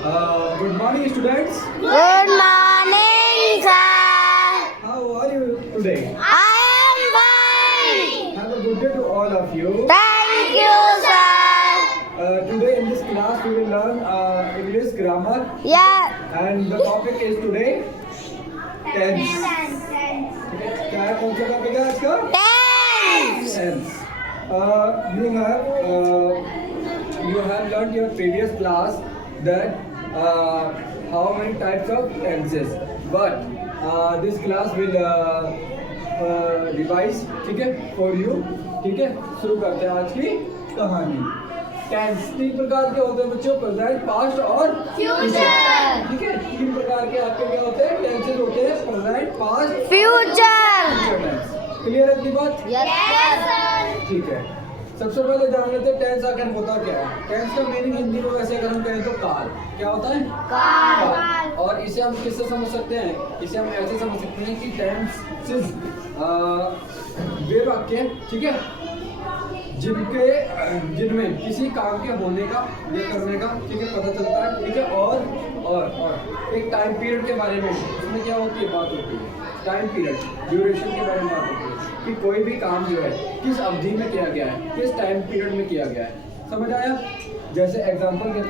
Good morning, students. Good morning, sir. How are you today? I am fine. Have a good day to all of you. Thank you, sir. Today in this class we will learn English grammar, Yeah. and the topic is today tense. क्या है, कौन सा topic है आज का? Tense. Tense. You have learned your previous class that how many types of tenses, but this class will revise, ठीक है, for you, ठीक है। शुरू करते हैं आज की कहानी। टेंस 3 प्रकार के होते हैं बच्चों, प्रेजेंट, पास्ट और फ्यूचर, ठीक है। 3 प्रकार के आपके क्या होते हैं, टेंसेस होते हैं, present, past, Future. Tense. Clear है की बात? Yes, sir. ठीक है। सबसे पहले जान लेते हैं टेंस आखिर होता क्या है। टेंस का मीनिंग हिंदी में वैसे अगर हम कहें तो काल। क्या होता है? काल। और इसे हम किससे समझ सकते हैं? इसे हम ऐसे समझ सकते हैं कि टेंसेस वे वाक्य, ठीक है, जिनमें किसी काम के होने का या करने का, ठीक है, पता चलता है, ठीक है। और एक टाइम पीरियड के बारे में इसमें क्या होती है, बात होती है। टाइम पीरियड, ड्यूरेशन के बारे में बात होती है कि कोई भी काम जो है किस अवधि में किया गया है, किस टाइम पीरियड में किया गया है। समझ आया? जैसे एग्जांपल के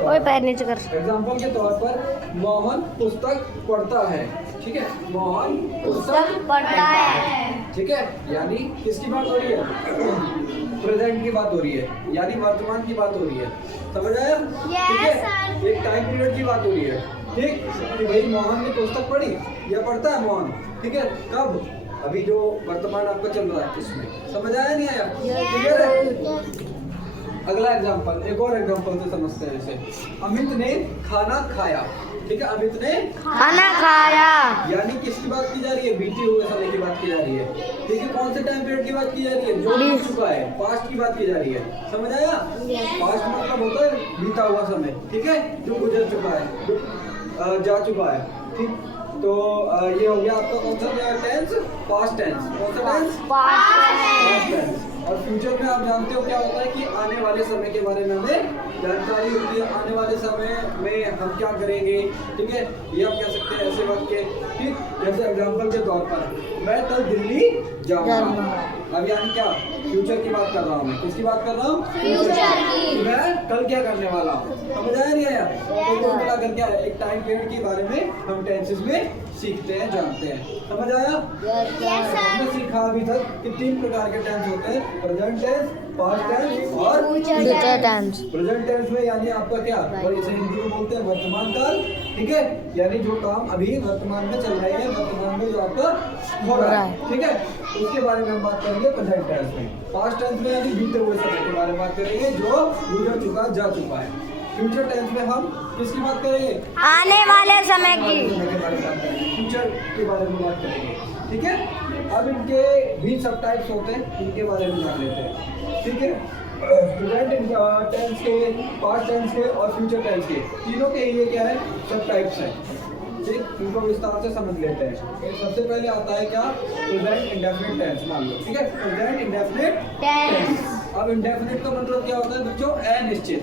तौर पर मोहन पुस्तक पढ़ता है, ठीक है। मोहन पुस्तक पढ़ता है, ठीक है, यानी किसकी बात हो रही है? प्रेजेंट की बात हो रही है, यानी वर्तमान की बात हो रही है। समझ आया? ठीक है। एक टाइम पीरियड की बात हो रही है, ठीक, कि भाई मोहन ने पुस्तक पढ़ी या पढ़ता है मोहन, ठीक है। कब? अभी जो वर्तमान आपका चल रहा है उसमें। समझ आया नहीं आया? क्लियर है? अगला एग्जांपल, एक और एग्जांपल से समझते हैं इसे। अमित ने खाना खाया, ठीक है। अमित ने खाना खाया, यानी किसकी बात की जा रही है? बीते हुए समय की बात की जा रही है, ठीक है। कौन से टाइम पीरियड की बात की जा रही है? जो बीत चुका है, पास्ट की बात की जा रही है। समझ आया? पास्ट मतलब होता है बीता हुआ समय, ठीक है, जो गुजर चुका है, जो जा चुका है, ठीक। तो ये हो गया आपका कौन सा टेंस? Past tense. कौन सा टेंस? Past tense. और फ्यूचर में आप जानते हो क्या होता है कि आने वाले समय के बारे में हमें जानकारी होती है। आने वाले समय में हम क्या करेंगे, ठीक है, ये हम कह सकते हैं ऐसे वाक्य, ठीक। जैसे एग्जांपल के तौर पर मैं कल दिल्ली जाऊंगा। अब यानी क्या, फ्यूचर की बात कर रहा हूँ मैं। किसकी बात कर रहा हूँ? फ्यूचर की। मैं कल क्या करने वाला हूँ। समझ आया नहीं आया? तो कुल मिलाकर क्या है, एक टाइम पीरियड के बारे में हम टेंसेस में सीखते हैं, जानते हैं। समझ आया? हमने सीखा अभी तक कि 3 प्रकार के टेंस होते हैं, प्रेजेंट टेंस, पास्ट टेंस और फ्यूचर टेंस। प्रेजेंट टेंस में यानी आपका क्या, और इसे हिंदी में बोलते हैं वर्तमान काल, ठीक है, यानी जो काम अभी वर्तमान में चल रहे हैं, वर्तमान में जो आपका हो रहा है, ठीक है, उसके बारे में हम बात करेंगे प्रेजेंट टेंस में। पास्ट टेंस में यानी बीते हुए समय के बारे में बात करेंगे, जो गुजर चुका, जा चुका है। फ्यूचर टेंस में हम किसकी बात करेंगे? आने वाले समय की। फ्यूचर के बारे में बात करेंगे, ठीक है। अब इनके भी सब टाइप्स होते हैं, इनके बारे में जान लेते हैं, ठीक है। प्रेजेंट टेंस के, पास्ट टेंस के और फ्यूचर टेंस के, तीनों के ये क्या है, सब टाइप्स हैं, ठीक। इनको विस्तार से समझ लेते हैं। सबसे पहले आता है क्या, प्रेजेंट इंडेफिनिट टेंस। मान लो, ठीक है, प्रेजेंट इंडेफिनिट टेंस। अब इंडेफिनिट का मतलब क्या होता है बच्चों? अनिश्चित।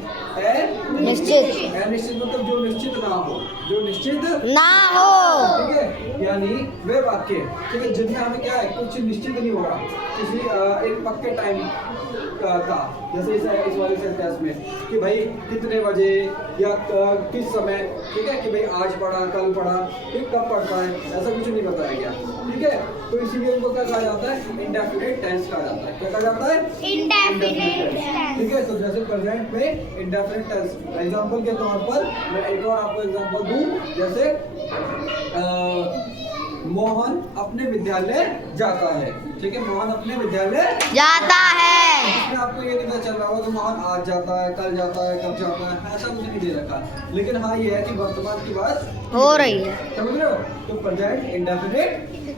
अनिश्चित मतलब जो निश्चित ना हो, जो निश्चित ना हो, ठीक है, यानी वे वाक्य, ठीक है, जिनमें हमें क्या है, कुछ निश्चित नहीं हो रहा, किसी एक पक्के टाइम का, जैसे इस वाले सेंटेंस में कि भाई कितने बजे या किस समय, ठीक है, कि भाई आज पढ़ा, कल पढ़ा, ठीक, कब पढ़ता है, ऐसा कुछ नहीं बताया गया, ठीक है। तो इसीलिए उनको क्या कहा जाता है? इंडेफिनिट टेंस कहा जाता है। क्या कहा जाता है? इंडेफिनिट टेंस, ठीक है। तो जैसे प्रेजेंट में इंडेफिनिट टेंस, एग्जांपल के तौर पर मैं एक और आपको एग्जांपल दूं, जैसे मोहन अपने विद्यालय जाता है, ठीक है, मोहन अपने विद्यालय जाता है। इसमें आपको ये नहीं पता चल रहा होगा कि मोहन आज जाता है, कल जाता है, कब जाता है, ऐसा कुछ नहीं दे रखा। लेकिन हाँ ये है कि वर्तमान की बात हो रही है, समझ रहे हो? तो प्रेजेंट इंडेफिनिट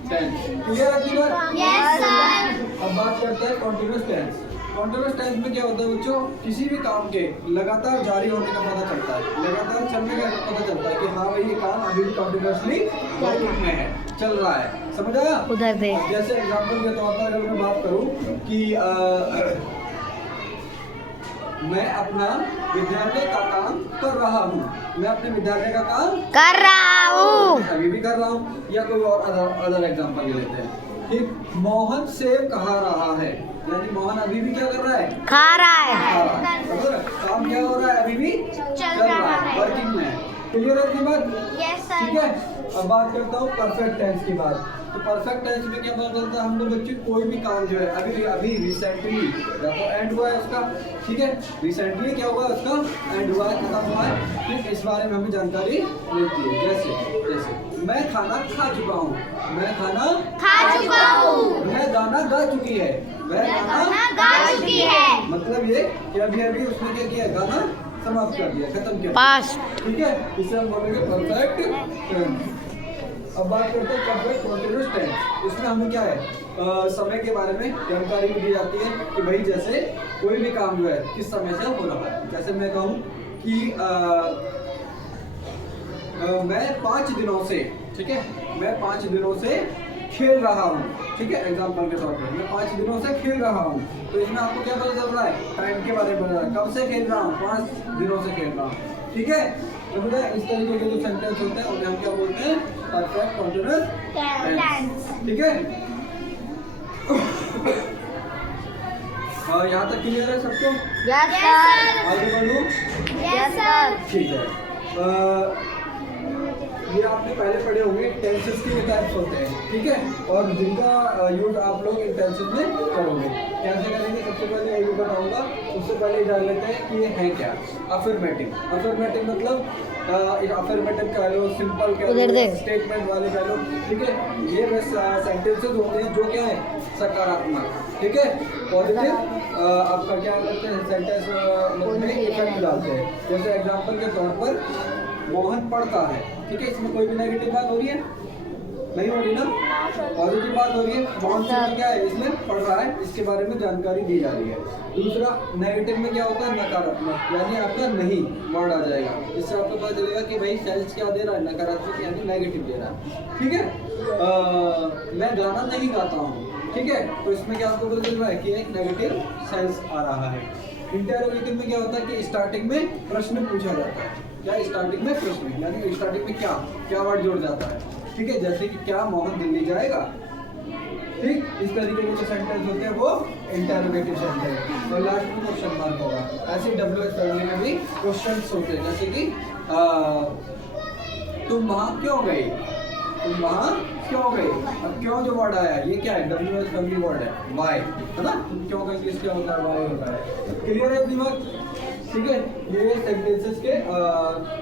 टेंस। क्लियर है की बात? Yes sir. अब बात करते हैं कॉन्टिन्यूअस टेंस। कॉन्टिन्यूअस टेंस में क्या होता है बच्चों? किसी भी काम के लगातार जारी होने का पता चलता है, लगातार चलने का पता चलता है कि हाँ भाई ये काम अभी भी कॉन्टिन्यूअसली वर्किंग में है, चल रहा है। समझ आया? उधर से जैसे एग्जांपल के तौर पर अगर मैं बात करूं कि मैं अपना विद्यालय का काम कर रहा हूँ। मैं अपने विद्यालय का काम कर रहा हूँ। अभी भी कर रहा हूँ। या कोई और अदर एग्जांपल ले लेते हैं। ठीक, मोहन सेब खा रहा है, यानी मोहन अभी भी क्या कर रहा है? खा रहा है। खा रहा है। बराबर? काम क्या हो रहा है? अभी भी चल रहा है, वर्किंग में है। क्लियर है इतनी बात? यस ठीक है। अब बात करता हूँ परफेक्ट टेंस की बात। तो परफेक्ट टेंस में क्या पता चलता है? हम लोग बच्चे कोई भी काम जो है अभी रिसेंटली या तो एंड हुआ है उसका, ठीक है, रिसेंटली क्या हुआ उसका एंड हुआ है, खत्म हुआ है, ठीक, इस बारे में हमें जानकारी मिलती है। जैसे मैं खाना खा चुका हूँ, मैं खाना खा चुका हूँ। वह गाना गा चुकी है, वह गाना गा चुकी है। मतलब ये कि अभी उसने क्या किया? गाना समाप्त कर दिया, खत्म किया। पास्ट। ठीक है, इसे हम बोलेंगे परफेक्ट टेंस। अब बात करते हैं परफेक्ट कंटीन्यूअस टेंस। इसमें हमें क्या है, समय के बारे में जानकारी भी दी जाती है कि भाई जैसे कोई भी काम जो है किस समय से हो रहा है। जैसे मैं कहूँ कि मैं 5 दिनों से, ठीक है, मैं 5 दिनों से खेल रहा हूँ, ठीक है, एग्जाम्पल के तौर पर मैं 5 दिनों से खेल रहा हूँ। तो इसमें आपको क्या पता चल रहा है? टाइम के बारे में पता है, कब से खेल रहा हूँ? 5 दिनों से खेल रहा हूँ, ठीक है। तो पता है इस तरीके के जो सेंटेंस होते हैं उन्हें हम क्या बोलते हैं? परफेक्ट कंटीन्यूअस टेंस, ठीक है। यहाँ तक क्लियर है सबको? Yes sir. आगे बढ़ूँ? Yes sir. ठीक है। ये आपने पहले पढ़े होंगे टेंसेस के टाइप्स होते हैं, ठीक है, और जिनका यूज आप लोग इन टेंसेस में करोगे। कैसे करेंगे? सबसे पहले ये बताऊंगा। उससे पहले जान लेते हैं कि ये है क्या। अफर्मेटिव। अफर्मेटिव मतलब अफर्मेटिव कह लो, सिंपल कह लो, स्टेटमेंट वाले कह लो, ठीक है। ये सेंटेंसेस होते हैं जो क्या है? सकारात्मक, ठीक है, पॉजिटिव। आपका क्या करते हैं? सेंटेंस में इफेक्ट डालते हैं। जैसे एग्जांपल के तौर पर मोहन पढ़ता है, ठीक है, इसमें कोई भी नेगेटिव बात हो रही है? नहीं हो रही ना, पॉजिटिव बात हो रही है। मोहन से क्या है? इसमें पढ़ रहा है, इसके बारे में जानकारी दी जा रही है। दूसरा नेगेटिव में क्या होता है? नकारात्मक, यानी आपका नहीं वर्ड आ जाएगा, जिससे आपको पता चलेगा कि भाई सेल्स क्या दे रहा है? नकारात्मक यानी नेगेटिव दे रहा है, ठीक है। मैं गाना नहीं गाता हूँ, ठीक है, तो इसमें क्या आपको पता चल रहा है कि एक नेगेटिव सेंस आ रहा है। इंटरोगेटिव में क्या होता है कि स्टार्टिंग में प्रश्न पूछा जाता है। क्या? स्टार्टिंग में प्रश्न, यानी स्टार्टिंग में क्या वर्ड जुड़ जाता है, ठीक है, जैसे कि क्या मोहन दिल्ली जाएगा, ठीक, इस तरीके के जो सेंटेंस होते हैं वो इंटरोगेटिव सेंटेंस। और लास्ट में क्वेश्चन मार्क होगा। ऐसे WH फैमिली में भी क्वेश्चंस होते हैं, जैसे कि तुम वहाँ क्यों गए? तुम वहाँ क्यों गए? अब क्यों जो वर्ड आया है ये क्या है? WH फैमिली वर्ड है, वाई, है ना। तुम क्यों गए? इंग्लिश क्या होता है? वाई होता है। क्लियर है दिमाग? ठीक है, ये सेंटेंसेस के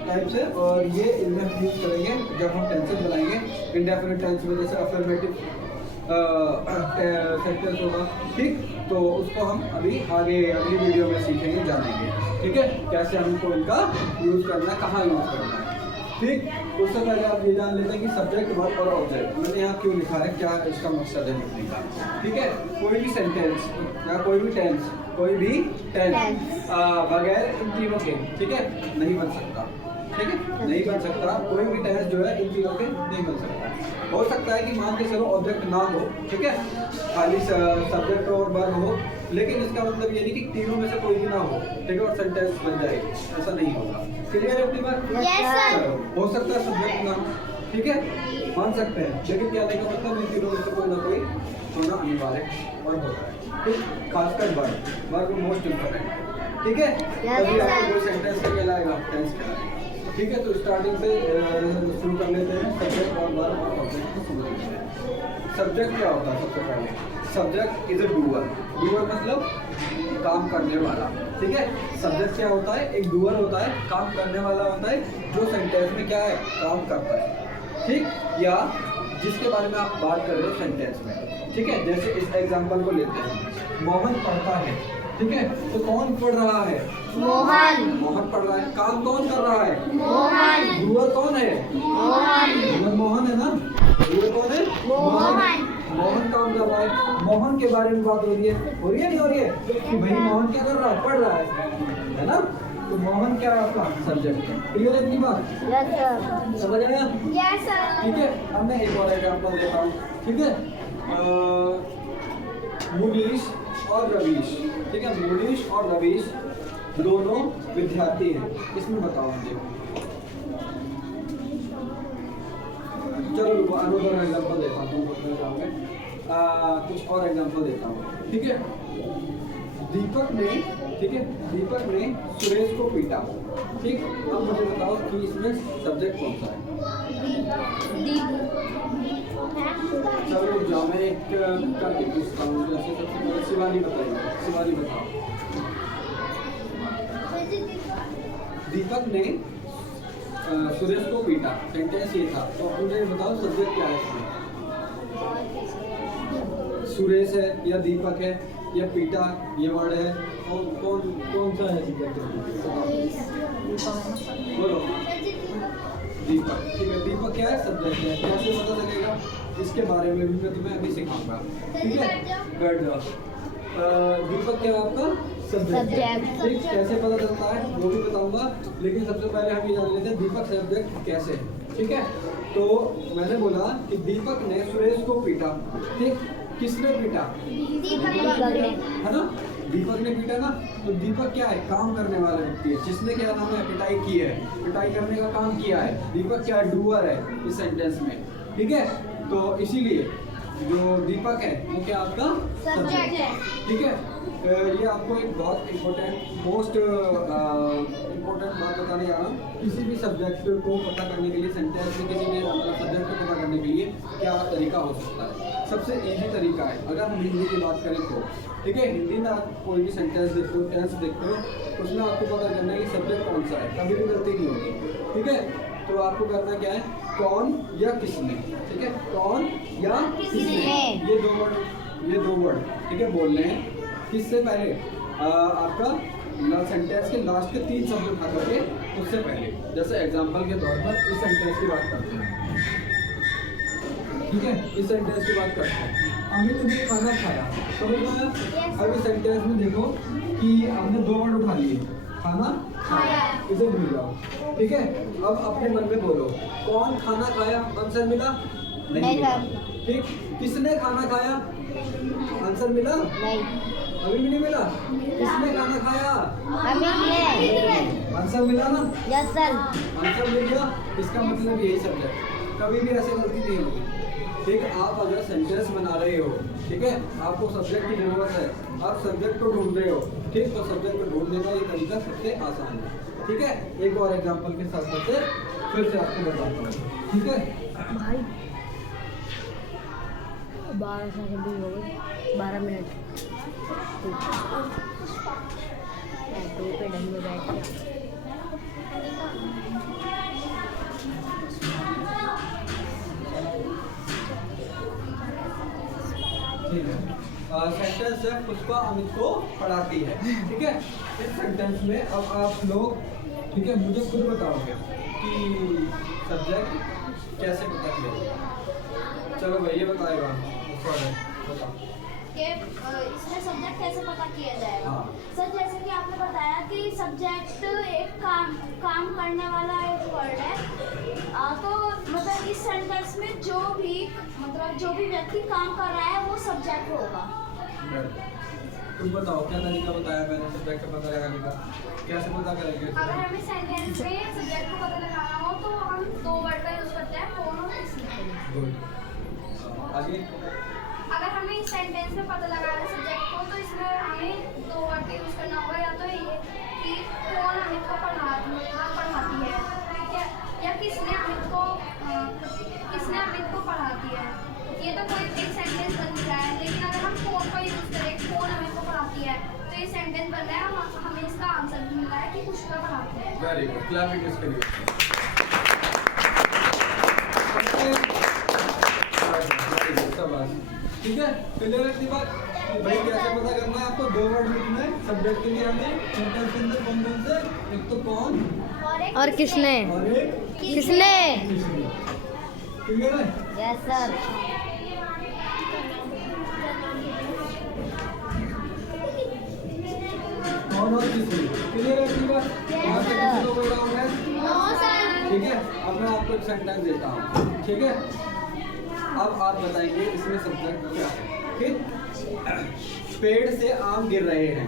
टाइप्स है और ये इनमें हम यूज करेंगे जब हम टेंसेस बनाएंगे। इंडेफिनिट टेंस में जैसे अफर्मेटिव सेंटेंस होगा, ठीक, तो उसको हम अभी आगे अगली वीडियो में सीखेंगे, जानेंगे, ठीक है, कैसे हमको इनका यूज करना है, कहाँ यूज करना है, ठीक। उससे पहले आप ये जान लेते हैं कि सब्जेक्ट, वर्ब और ऑब्जेक्ट मैंने यहाँ क्यों लिखा है, क्या इसका मकसद है लिखने का, ठीक है। कोई भी सेंटेंस या कोई भी टेंस बगैर इन तीनों के, ठीक है, नहीं बन सकता, ठीक है, नहीं बन सकता। कोई भी टेंस जो है इन तीनों के नहीं बन सकता। हो सकता है कि मान के चलो ऑब्जेक्ट ना हो, ठीक है, खाली सब्जेक्ट और वर्ब हो, लेकिन इसका मतलब ये नहीं कि तीनों में से कोई भी ना हो, ठीक है, और सेंटेंस बन जाए, ऐसा नहीं होगा। क्लियर है अपनी बात? Yes, sir. हो सकता है सब्जेक्ट ना हो, ठीक है, मान सकते हैं, लेकिन कहने का मतलब इन तीनों में से कोई ना कोई होना अनिवार्य और होता है, ठीक, खासकर वर्ब मोस्ट इम्पोर्टेंट, ठीक है। तभी आपको कोई सेंटेंस का कहलाएगा, टेंस कहलाएगा, ठीक है। तो स्टार्टिंग से शुरू कर लेते हैं, सब्जेक्ट और वर्ब और ऑब्जेक्ट को शुरू करते हैं। सब्जेक्ट क्या होता है? सबसे पहले subject is a doer. Doer मतलब काम करने वाला, ठीक है। सब्जेक्ट क्या होता है? एक डूअर होता है, काम करने वाला होता है, जो सेंटेंस में क्या है? काम करता है, ठीक, या जिसके बारे में आप बात कर रहे हो सेंटेंस में, ठीक है। जैसे इस एग्जांपल को लेते हैं, मोहन पढ़ता है, ठीक है, तो कौन पढ़ रहा है? मोहन। मोहन पढ़ रहा है। काम कौन कर रहा है? मोहन। डूअर कौन है? मोहन। मोहन है ना। डूअर कौन है? मोहन। मोहन काम कर रहा है। मोहन के बारे में बात हो रही है नहीं हो रही है कि भाई मोहन क्या कर रहा है? पढ़ रहा है ना। तो मोहन क्या है आपका? सब्जेक्ट है। क्लियर है इतनी बात? Yes sir. समझ आया? Yes sir. ठीक है, अब मैं एक और एग्जांपल देता हूँ, ठीक है। मुनीश और रवीश, ठीक है, मुनीश और रवीश दोनों विद्यार्थी हैं। इसमें बताओ मुझे। चलो रुको, अनदर एग्जांपल देता हूँ, तुम बोलते जाओगे। कुछ और एग्जांपल देता हूँ, ठीक है। दीपक ने, ठीक है, दीपक ने सुरेश को पीटा, ठीक। अब मुझे बताओ कि इसमें सब्जेक्ट कौन सा है। चलो रुक जाओ, मैं एक करके पूछता हूँ। जैसे सबसे पहले शिवानी बताइए, शिवानी बताओ। दीपक ने सुरेश को पीटा, सेंटेंस ये था। तो मुझे बताओ सब्जेक्ट क्या है इसमें। सुरेश है या दीपक है या पीटा, ये वर्ड है। कौन सा है सब्जेक्ट? बोलो। दीपक, ठीक है। दीपक क्या है? सब्जेक्ट है। कैसे पता चलेगा? इसके बारे में भी मैं तुम्हें अभी सिखाऊंगा, ठीक है। बैठ जाओ। दीपक क्या है आपका? सब्जेक्ट। ठीक, कैसे पता चलता है वो भी बताऊंगा, लेकिन सबसे पहले हम ये जान लेते हैं दीपक सब्जेक्ट कैसे है, ठीक है। तो मैंने बोला कि दीपक ने सुरेश को पीटा, ठीक। किसने पीटा? है ना, दीपक ने पीटा ना। तो दीपक क्या है? काम करने वाला व्यक्ति है, जिसने क्या नाम है? पिटाई की है, पिटाई करने का काम किया है। दीपक क्या है? डूअर है इस सेंटेंस में, ठीक है। तो इसीलिए जो दीपक है वो क्या आपका सब्जेक्ट है, ठीक है। ये आपको एक बहुत इम्पोर्टेंट मोस्ट इम्पोर्टेंट बात बताने जा रहा हूँ। किसी भी सब्जेक्ट को पता करने के लिए, सेंटेंस में किसी भी सब्जेक्ट को पता करने के लिए क्या तरीका हो सकता है? सबसे इजी तरीका है, अगर हम हिंदी की बात करें तो, ठीक है। हिंदी में आप कोई भी सेंटेंस देखते हो, टेंस देखते हो, उसमें आपको पता करना है कि सब्जेक्ट कौन सा है, कभी भी गलती नहीं होगी, ठीक है। तो आपको करना क्या है? कौन या किसने, ठीक है। कौन या किसने, ये दो वर्ड, ठीक है, बोलने हैं। किससे पहले? आपका सेंटेंस के लास्ट के 3 शब्द उठा करके उससे पहले। जैसे एग्जांपल के तौर पर इस सेंटेंस की बात करते हैं, ठीक है। इस सेंटेंस की बात करते हैं। अमित ने खाना खाया, समझ में आया? अब इस सेंटेंस में देखो कि हमने 2 वर्ड उठा लिए, खाना खाया, इसे भूल जाओ, ठीक है। अब अपने मन में बोलो, कौन खाना खाया? आंसर मिला? नहीं मिला, ठीक। किसने खाना खाया? आंसर मिला? नहीं, अभी भी नहीं मिला। किसने खाना खाया? आंसर मिला ना? यस सर, आंसर मिल गया। इसका मतलब यही सब्जेक्ट, कभी भी ऐसे गलती नहीं होगी, ठीक। आप अगर सेंटेंस बना रहे हो, ठीक है, आपको सब्जेक्ट की जरूरत है, आप सब्जेक्ट को ढूंढ रहे हो, ठीक। तो सब्जेक्ट को ढूंढने का ये तरीका सबसे आसान है, ठीक है। एक और एग्जांपल के साथ फिर से आपको बताता हूँ, ठीक है भाई। 12 सेकंड हो गए, 12 मिनट। तो पे डन में बैठ गया। ठीक है। सेंटेंस है पुष्पा अमित को पढ़ाती है, ठीक है। इस सेंटेंस में अब आप लोग, ठीक है, मुझे खुद बताओगे कि सब्जेक्ट कैसे पता किया। चलो भाई ये बताएगा, बताओ कि इसमें सब्जेक्ट कैसे पता किया जाएगा। हाँ। सर जैसे कि आपने बताया कि सब्जेक्ट एक काम करने वाला एक वर्ड है। तो मतलब इस सेंटेंस में जो भी व्यक्ति काम कर रहा है वो सब्जेक्ट होगा। तुम बताओ क्या तरीका बताया मैंने सब्जेक्ट का पता लगाने का, कैसे पता करेंगे? अगर हमें सेंटेंस में सब्जेक्ट को पता लगाना हो तो हम 2 वर्ड का यूज करते हैं, कौन और किसने। गुड। आगे अगर हमें इस सेंटेंस में पता लगाना है सब्जेक्ट को, तो इसमें हमें 2 वर्ड का यूज करना होगा, या तो ये कि कौन अमित को पढ़ाती है, ठीक है, या किसने अमित को पढ़ाती है। ये तो कोई एक सेंटेंस बन गया है, लेकिन अगर हम कौन का यूज करें, कौन अमित को पढ़ाती है, तो ये सेंटेंस बन रहा है, हमें इसका आंसर भी मिल रहा है कि पुष्पा पढ़ाती है। वेरी गुड, क्लैपिंग इसके लिए, ठीक है। क्लियर है बात? भाई कैसे पता करना है आपको? 2 वर्ड लिखना है सब्जेक्ट के लिए। हमें सेंटेंस के अंदर कौन से? एक तो कौन और किसने, और एक किसने। क्लियर है? Yes sir. कौन और किसने, क्लियर है बात? यहाँ पे किसी को कोई डाउट है? No sir. ठीक है। अब मैं आपको एक सेंटेंस देता हूँ, ठीक है। अब आप बताएंगे इसमें सब्जेक्ट क्या है, ठीक। पेड़ से आम गिर रहे हैं,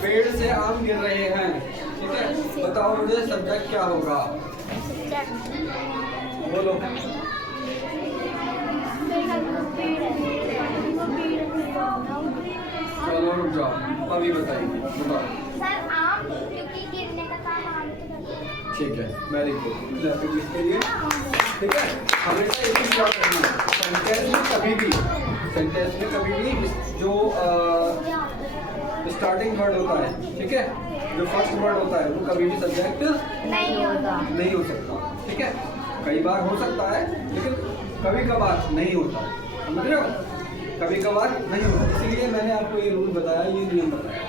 पेड़ से आम गिर रहे हैं, ठीक है। बताओ मुझे सब्जेक्ट क्या होगा, बोलो। चलो रुक जाओ, अभी बताइए, बताओ। सर आम, क्योंकि गिरने का काम आम से करते हैं। ठीक है, वेरी गुड, इसके लिए ठीक है। हमेशा एक ही बात करना, सेंटेंस में कभी भी जो स्टार्टिंग वर्ड होता है, ठीक है, जो फर्स्ट वर्ड होता है वो कभी भी सब्जेक्ट नहीं नहीं हो सकता, ठीक है। कई बार हो सकता है लेकिन कभी कभार नहीं होता है, समझ रहे हो, कभी कभार नहीं होता। इसीलिए मैंने आपको ये रूल बताया, ये नियम बताया,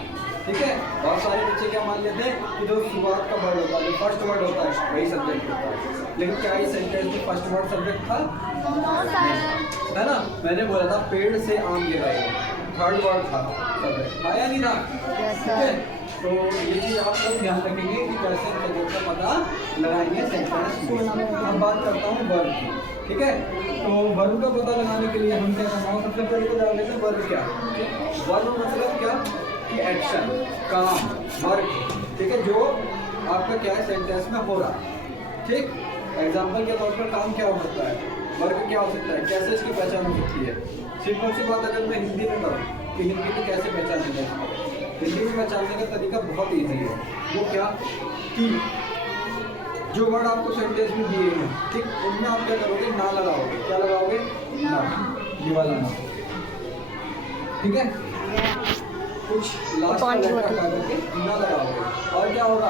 ठीक है। बहुत सारे बच्चे क्या मान लेते हैं कि जो शुरुआत का वर्ड होता है, जो फर्स्ट वर्ड होता है वही सब्जेक्ट होता है, लेकिन क्या इस सेंटेंस में फर्स्ट वर्ड सब्जेक्ट था, है ना। मैंने बोला था पेड़ से आम गिर रहे हैं, थर्ड वर्ड था सब्जेक्ट, था या नहीं था, ठीक है। तो ये चीज आप लोग ध्यान रखेंगे कि कैसे सब्जेक्ट का पता लगाएंगे सेंटेंस में। अब बात करता हूँ वर्ब की, ठीक है। तो वर्ब का पता लगाने के लिए हम क्या करना है, सबसे पहले तो जान लेते हैं वर्ब क्या है। वर्ब मतलब क्या कि एक्शन, काम, वर्क, ठीक है, जो आपका क्या है सेंटेंस में हो रहा है, ठीक। एग्जाम्पल के तौर पर काम क्या हो सकता है, वर्क क्या हो सकता है, कैसे इसकी पहचान हो सकती है। सिंपल सी बात अगर मैं हिंदी में करूँ कि हिंदी में कैसे पहचानते हैं, हिंदी में पहचानने का तरीका बहुत ईजी है। वो क्या कि जो वर्ड आपको सेंटेंस में दिए हैं, ठीक, उनमें आप क्या करोगे, ना लगाओगे। क्या लगाओगे, ना, ये वाला ना, ठीक है। कुछ लास्ट का लेटर हटा करके ना लगाओगे और क्या होगा,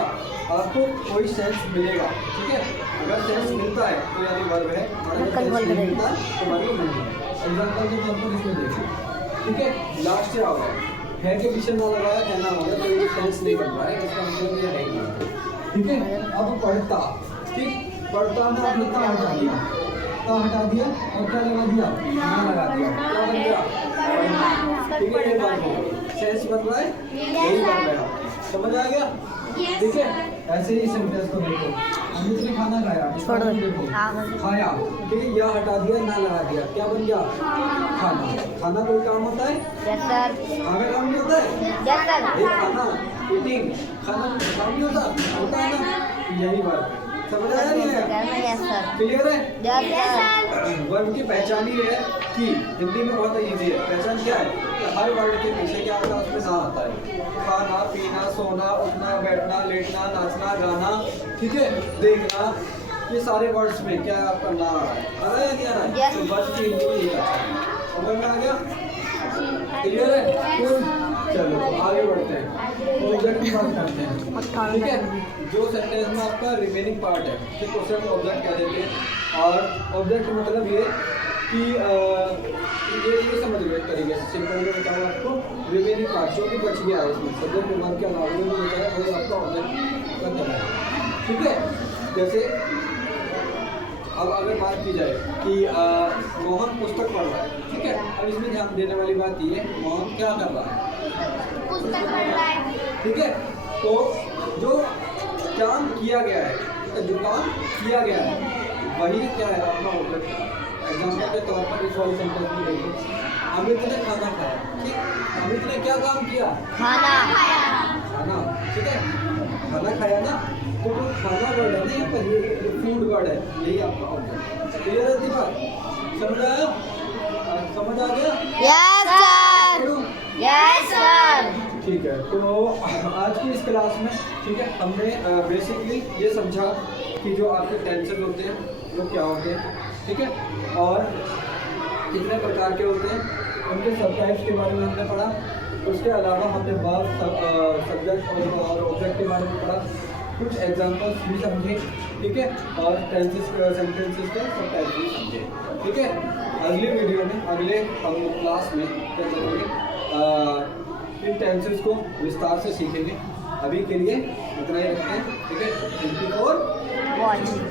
आपको कोई सेंस मिलेगा, ठीक है। अगर सेंस मिलता है तो यानी वर्ब है, और अगर सेंस नहीं मिलता है तो वर्ब नहीं है। एग्जांपल के तौर पर इसमें देखिए, ठीक है। लास्ट से आओगे, है के पीछे ना लगाया, कहना होगा तो ये सेंस नहीं बन रहा है, इसका मतलब ये है नहीं, ठीक है। अब पढ़ता, ठीक, पढ़ता में आपने ता हटा दिया, ता हटा दिया और क्या लगा दिया, ना लगा दिया, क्या बन गया, ठीक है। ये बात हो सेंस बन रहा है, यही बन गया, समझ आ गया, ठीक है। ऐसे ही सेंटेंस को देखो, अमित ने खाना खाया, देखो खाया, ठीक है, या हटा दिया, ना लगा दिया, क्या बन गया, खाना। खाना कोई काम होता है, खाना काम नहीं होता है, खाना ईटिंग, खाना काम नहीं होता, होता है ना, यही बात है। समझ आया नहीं है, क्लियर है। वर्ब की पहचान ही है कि हिंदी में बहुत इजी है पहचान। क्या है, हर वर्ड के पीछे क्या आता है, उसमें ना आता है। खाना, पीना, सोना, उठना, बैठना, लेटना, नाचना, गाना, ठीक है, देखना, ये सारे वर्ड्स में क्या है, आपका ना आ रहा है, आ रहा है या नहीं आ रहा है, तो वर्ड की हिंदी में ये समझ में आ गया, क्लियर है। चलो तो आगे बढ़ते हैं, ऑब्जेक्ट की बात करते हैं, ठीक है। जो सेंटेंस में आपका रिमेनिंग पार्ट है, ठीक, उसे हम ऑब्जेक्ट कह देते हैं। और ऑब्जेक्ट मतलब ये कि ये समझ लो एक तरीके से, सिंपल में बताऊँ आपको, रिमेनिंग पार्ट जो भी बच गया है इसमें, सब्जेक्ट विभाग के अलावा जो भी बचा है वो आपका ऑब्जेक्ट का तरह है, ठीक है। जैसे अब अगर बात की जाए कि मोहन पुस्तक पढ़ रहा है, ठीक है। अब इसमें ध्यान देने वाली बात ये है, मोहन क्या कर रहा है, पुस्तक पढ़ रहा है, ठीक है। तो जो काम किया गया है, जो काम किया गया है वही क्या है, अपना ऑब्जेक्ट। एग्जाम्पल के तौर पर इस वाले सेंटेंस में देखो, अमित ने खाना खाया, ठीक, अमित ने क्या काम किया, खाना, ठीक है, खाना खाया ना। तो जो खाना वर्ड है ना, यहाँ पर ये फूड वर्ड है, यही आपका ऑब्जेक्ट। क्लियर है बात, समझ आया, समझ आ गया, यस सर। ठीक है। तो आज की इस क्लास में, ठीक है, हमने बेसिकली ये समझा कि जो आपके टेंसेस होते हैं वो क्या होते हैं, ठीक है, और कितने प्रकार के होते हैं, उनके सब टाइप्स के बारे में हमने पढ़ा। उसके अलावा हमने वर्ब, सब्जेक्ट और ऑब्जेक्ट के बारे में पढ़ा, कुछ एग्जांपल्स भी समझे, ठीक है, और सेंटेंसेस के सब टाइप्स भी समझे, ठीक है। अगली वीडियो में, अगले हम क्लास में क्या करेंगे, इन टेंसेस को विस्तार से सीखेंगे, अभी के लिए इतना ही रखते हैं, ठीक है। Thank you for watch